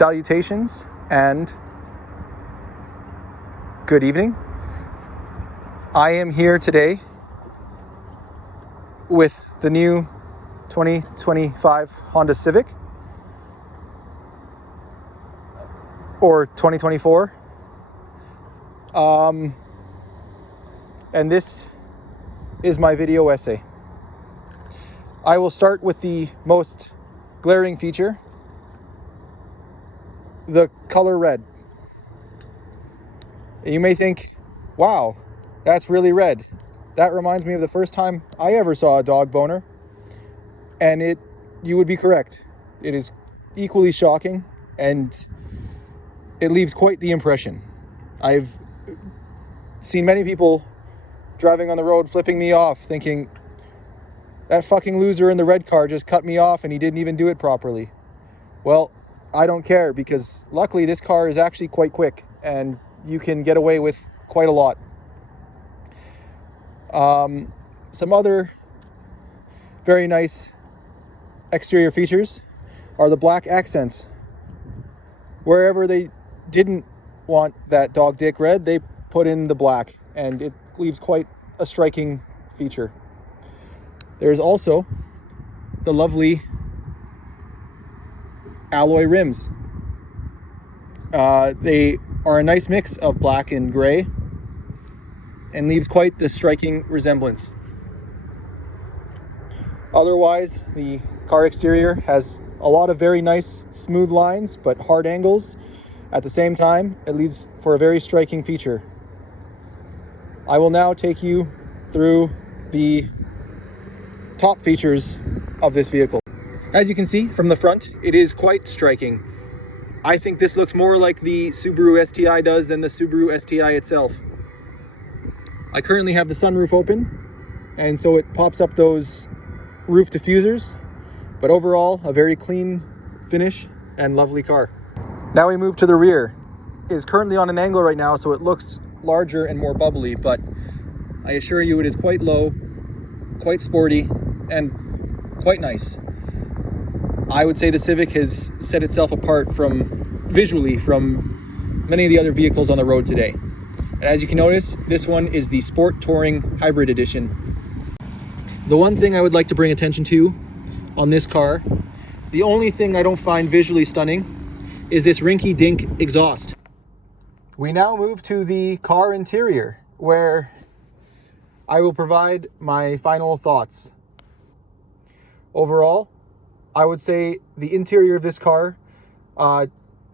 Salutations and good evening. I am here today with the new 2025 Honda Civic, or 2024. And this is my video essay. I will start with the most glaring feature, the color red. You may think, wow, that's really red. That reminds me of the first time I ever saw a dog boner. And you would be correct. It is equally shocking, and it leaves quite the impression. I've seen many people driving on the road flipping me off, thinking, that fucking loser in the red car just cut me off and he didn't even do it properly. Well, I don't care, because luckily this car is actually quite quick and you can get away with quite a lot. Some other very nice exterior features are the black accents. Wherever they didn't want that dog dick red, they put in the black, and it leaves quite a striking feature. There's also the lovely alloy rims. They are a nice mix of black and gray and leaves quite the striking resemblance. Otherwise, the car exterior has a lot of very nice smooth lines but hard angles. At the same time, it leaves for a very striking feature. I will now take you through the top features of this vehicle. As you can see from the front, it is quite striking. I think this looks more like the Subaru STI does than the Subaru STI itself. I currently have the sunroof open, and so it pops up those roof diffusers, but overall a very clean finish and lovely car. Now we move to the rear. It is currently on an angle right now, so it looks larger and more bubbly, but I assure you it is quite low, quite sporty, and quite nice. I would say the Civic has set itself apart visually from many of the other vehicles on the road today. And as you can notice, this one is the Sport Touring Hybrid Edition. The one thing I would like to bring attention to on this car, the only thing I don't find visually stunning, is this rinky-dink exhaust. We now move to the car interior, where I will provide my final thoughts. Overall, I would say the interior of this car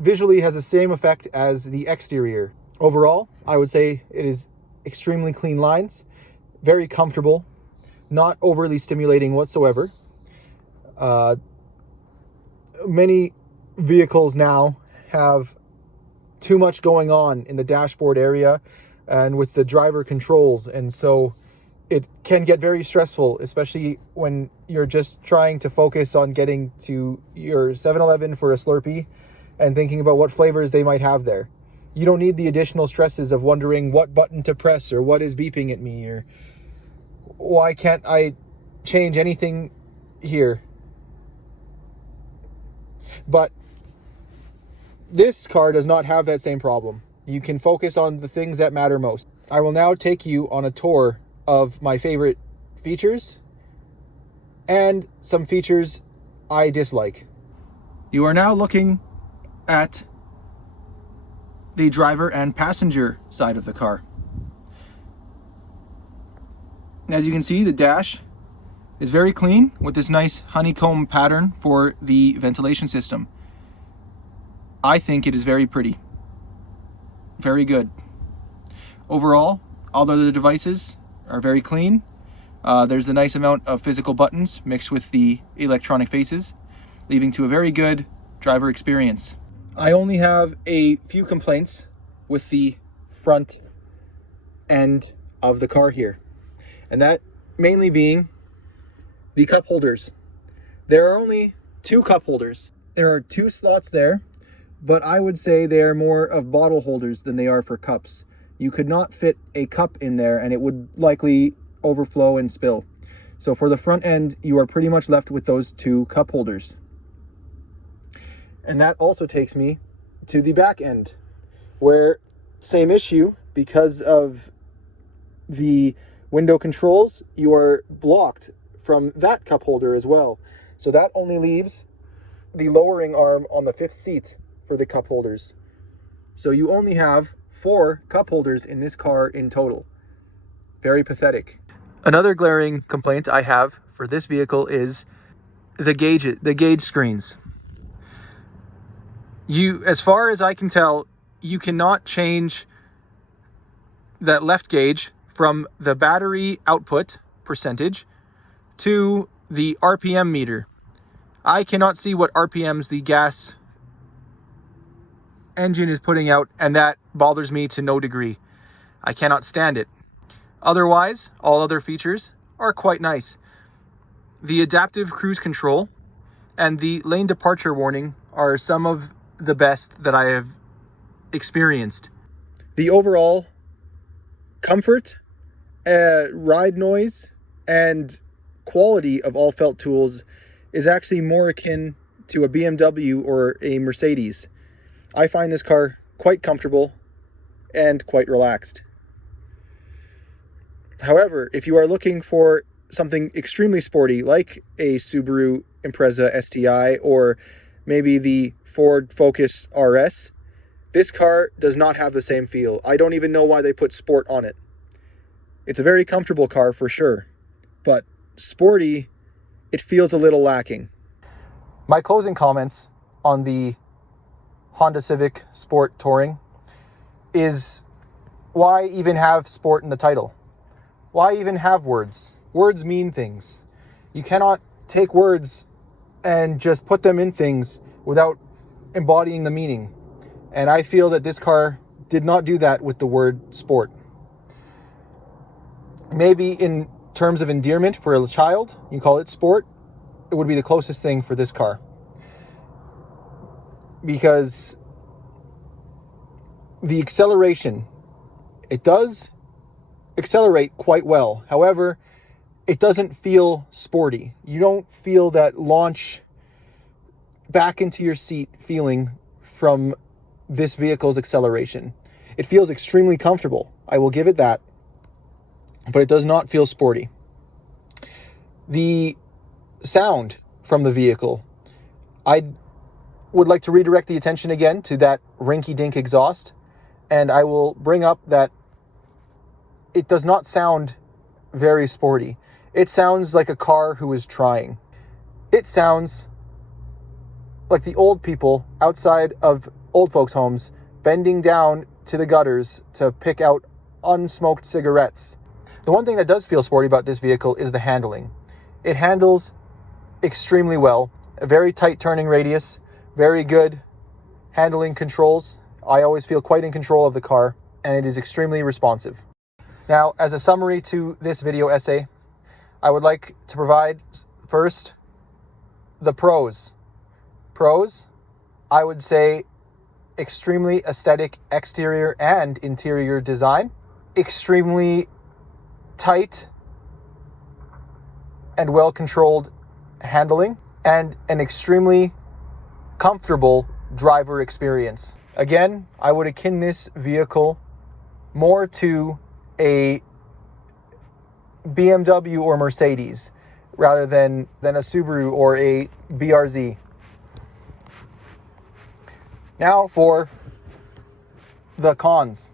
visually has the same effect as the exterior. Overall, I would say it is extremely clean lines, very comfortable, not overly stimulating whatsoever. Many vehicles now have too much going on in the dashboard area and with the driver controls, and so it can get very stressful, especially when you're just trying to focus on getting to your 7-Eleven for a Slurpee and thinking about what flavors they might have there. You don't need the additional stresses of wondering what button to press, or what is beeping at me, or why can't I change anything here. But this car does not have that same problem. You can focus on the things that matter most. I will now take you on a tour of my favorite features and some features I dislike. You are now looking at the driver and passenger side of the car. And as you can see, the dash is very clean with this nice honeycomb pattern for the ventilation system. I think it is very pretty. Very good. Overall, all the other devices are very clean. There's a nice amount of physical buttons mixed with the electronic faces, leading to a very good driver experience. I only have a few complaints with the front end of the car here, and that mainly being the cup holders. There are only 2 cup holders. There are 2 slots there, but I would say they are more of bottle holders than they are for cups. You could not fit a cup in there and it would likely overflow and spill. So for the front end, you are pretty much left with those 2 cup holders. And that also takes me to the back end, where same issue, because of the window controls, you are blocked from that cup holder as well. So that only leaves the lowering arm on the 5th seat for the cup holders. So you only have 4 cup holders in this car in total. Very pathetic. Another glaring complaint I have for this vehicle is the gauge screens. As far as I can tell, you cannot change that left gauge from the battery output percentage to the RPM meter. I cannot see what RPMs the gas engine is putting out, and that bothers me to no degree. I cannot stand it. Otherwise, all other features are quite nice. The adaptive cruise control and the lane departure warning are some of the best that I have experienced. The overall comfort, ride noise, and quality of all felt tools is actually more akin to a BMW or a Mercedes. I find this car quite comfortable and quite relaxed. However, if you are looking for something extremely sporty like a Subaru Impreza STI or maybe the Ford Focus RS, this car does not have the same feel. I don't even know why they put sport on it. It's a very comfortable car for sure, but sporty, it feels a little lacking. My closing comments on the Honda Civic Sport Touring is, why even have sport in the title? Why even have words? Words mean things. You cannot take words and just put them in things without embodying the meaning. And I feel that this car did not do that with the word sport. Maybe in terms of endearment for a child, you call it sport, it would be the closest thing for this car. Because the acceleration, it does accelerate quite well. However, it doesn't feel sporty. You don't feel that launch back into your seat feeling from this vehicle's acceleration. It feels extremely comfortable. I will give it that. But it does not feel sporty. The sound from the vehicle, I would like to redirect the attention again to that rinky-dink exhaust, and I will bring up that it does not sound very sporty. It sounds like a car who is trying. It sounds like the old people outside of old folks' homes bending down to the gutters to pick out unsmoked cigarettes. The one thing that does feel sporty about this vehicle is the handling. It handles extremely well. A very tight turning radius, very good handling controls. I always feel quite in control of the car, and it is extremely responsive. Now, as a summary to this video essay, I would like to provide first the pros. Pros, I would say extremely aesthetic exterior and interior design, extremely tight and well-controlled handling, and an extremely comfortable driver experience. Again, I would akin this vehicle more to a BMW or Mercedes rather than a Subaru or a BRZ. Now for the cons.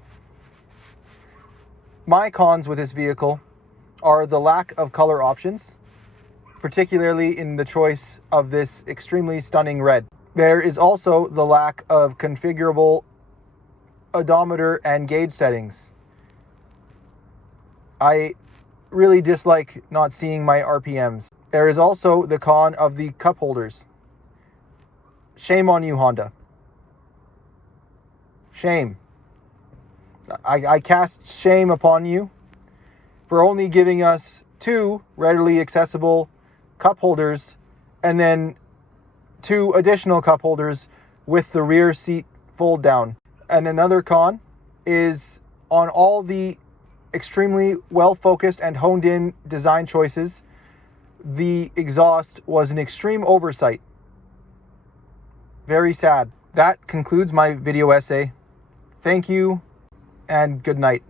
My cons with this vehicle are the lack of color options, particularly in the choice of this extremely stunning red. There is also the lack of configurable odometer and gauge settings. I really dislike not seeing my RPMs. There is also the con of the cup holders. Shame on you, Honda. Shame. I cast shame upon you for only giving us 2 readily accessible cup holders and then 2 additional cup holders with the rear seat fold down. And another con is on all the extremely well-focused and honed-in design choices, the exhaust was an extreme oversight. Very sad. That concludes my video essay. Thank you and good night.